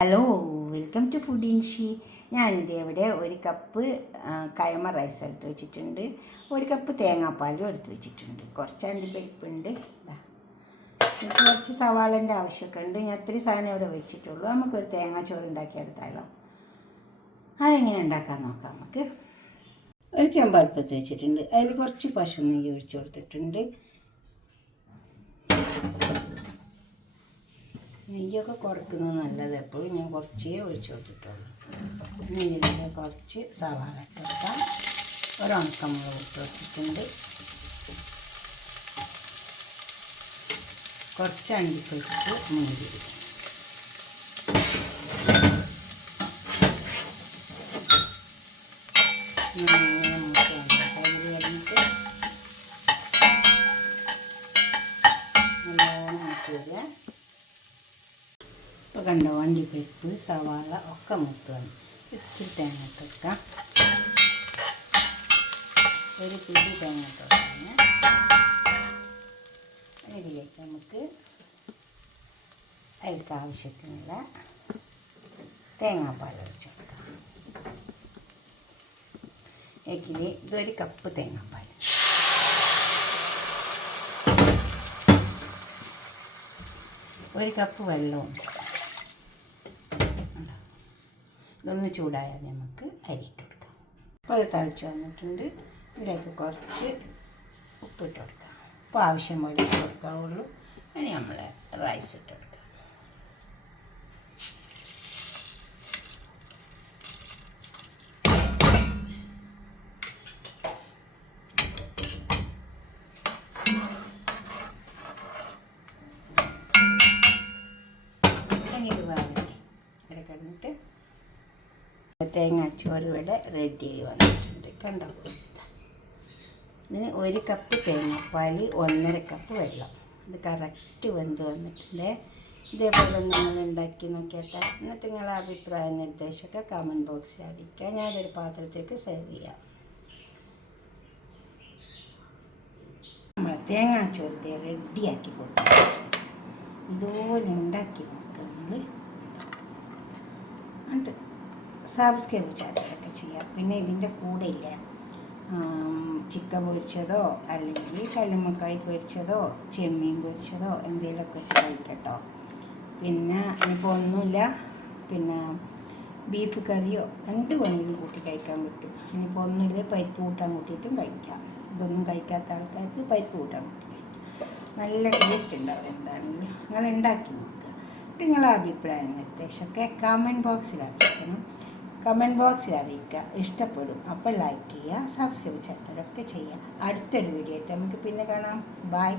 Hello, welcome to food ഇൻഷി. ഞാനിത് ഇവിടെ ഒരു കപ്പ് കൈമ റൈസ് എടുത്ത് വെച്ചിട്ടുണ്ട്, ഒരു കപ്പ് തേങ്ങാപ്പാലും എടുത്ത് വെച്ചിട്ടുണ്ട്, കുറച്ച് അണ്ടിപ്പരിപ്പുണ്ട്, കുറച്ച് സവാളൻ്റെ ആവശ്യമൊക്കെ ഉണ്ട്. ഞാൻ ഇത്രയും സാധനം ഇവിടെ വെച്ചിട്ടുള്ളൂ. നമുക്കൊരു തേങ്ങാച്ചോറ് ഉണ്ടാക്കിയെടുത്താലോ? അതെങ്ങനെ ഉണ്ടാക്കാൻ നോക്കാം. നമുക്ക് ഒരു ചെമ്പടുപ്പത്ത് വെച്ചിട്ടുണ്ട്, അതിൽ കുറച്ച് പശു നെയ്യ് ഒഴിച്ചു കൊടുത്തിട്ടുണ്ട്. നെയ്യൊക്കെ കുറക്കുന്നത് നല്ലത്, എപ്പോഴും ഞാൻ കുറച്ചേ ഒഴിച്ചു കൊടുത്തിട്ടുള്ളൂ. നെയ്യിലെ കുറച്ച് സവാള കൊടുക്കാം, ഒരു ഉണക്കമുളക് ഇട്ട് കൊടുത്തിട്ടുണ്ട്, കുറച്ച് അണ്ടിപ്പരിപ്പ്, മുന്തിരി, ഇപ്പോൾ കണ്ടോ, അണ്ടിപ്പരിപ്പ് സവാള ഒക്കെ മൂത്ത് വന്നു. ഇച്ചിരി തേങ്ങ ഇട്ട് വെക്കാം, ഒരു പിടി തേങ്ങ ഇട്ട് വെക്കാം. ഇതിലേക്ക് നമുക്ക് അതിലേക്ക് ആവശ്യത്തിനുള്ള തേങ്ങാപ്പാൽ ഒഴിച്ച് കൊടുക്കാം. ഇതൊരു കപ്പ് തേങ്ങാപ്പാൽ, ഒരു കപ്പ് വെള്ളവും. ഇതൊന്ന് ചൂടായാൽ നമുക്ക് അരിയിട്ട് കൊടുക്കാം. അപ്പോൾ അത് തളിച്ച് വന്നിട്ടുണ്ട്. ഇതിലേക്ക് കുറച്ച് ഉപ്പിട്ട് കൊടുക്കാം. അപ്പോൾ ആവശ്യം പോലെ ഇട്ട് കൊടുക്കാവുള്ളൂ. ഇനി നമ്മൾ റൈസ് ഇട്ട് കൊടുക്കാം. കിടന്നിട്ട് തേങ്ങാച്ചോറ് ഇവിടെ റെഡി ആയി വന്നിട്ടുണ്ട്. കണ്ടോ, ഇതിന് ഒരു കപ്പ് തേങ്ങാപ്പാൽ, 1.5 കപ്പ് വെള്ളം. ഇത് കറക്റ്റ് വെന്ത് വന്നിട്ടുണ്ട്. ഇതേപോലെ നിങ്ങൾ ഉണ്ടാക്കി നോക്കിയാട്ടെ. എന്നിട്ട് നിങ്ങളുടെ അഭിപ്രായ നിർദ്ദേശമൊക്കെ കമൻറ്റ് ബോക്സിൽ അറിയിക്കുക. ഞാനൊരു പാത്രത്തേക്ക് സെർവ് ചെയ്യാം. നമ്മൾ തേങ്ങാച്ചോറ് റെഡിയാക്കി കൊടുക്കാം. ഇതുപോലെ ഉണ്ടാക്കി നോക്കുക നമ്മൾ. എന്നിട്ട് സബ്സ്ക്രൈബ് ചാനലൊക്കെ ചെയ്യാം. പിന്നെ ഇതിൻ്റെ കൂടെ ഇല്ല ചിക്കൻ പൊരിച്ചതോ അല്ലെങ്കിൽ കല്ലുമ്മക്കായ് പൊരിച്ചതോ ചെമ്മീൻ പൊരിച്ചതോ എന്തെങ്കിലുമൊക്കെ കഴിക്കട്ടോ. പിന്നെ ഇനിയിപ്പോൾ ഒന്നുമില്ല, പിന്നെ ബീഫ് കറിയോ എന്ത് വേണമെങ്കിലും കൂട്ടി കഴിക്കാൻ പറ്റും. ഇനിയിപ്പോൾ ഒന്നുമില്ല, പരിപ്പ് കൂട്ടാൻ കൂട്ടിയിട്ടും കഴിക്കാം. ഇതൊന്നും കഴിക്കാത്ത ആൾക്കാർക്ക് പരിപ്പ് കൂട്ടാൻ കൂട്ടി കഴിക്കാം. നല്ല ടേസ്റ്റ് ഉണ്ടാവും. എന്താണെങ്കിലും നിങ്ങൾ ഉണ്ടാക്കി നോക്കുക. നിങ്ങളുടെ അഭിപ്രായം നിർദ്ദേശമൊക്കെ കമൻറ്റ് ബോക്സിൽ അറിയിക്കണം. കമൻറ്റ് ബോക്സിൽ അറിയിക്കുക. ഇഷ്ടപ്പെടും അപ്പോൾ ലൈക്ക് ചെയ്യുക, സബ്സ്ക്രൈബ് ചെയ്യാത്തവരൊക്കെ ചെയ്യുക. അടുത്തൊരു വീഡിയോ ആയിട്ട് നമുക്ക് പിന്നെ കാണാം. ബൈ.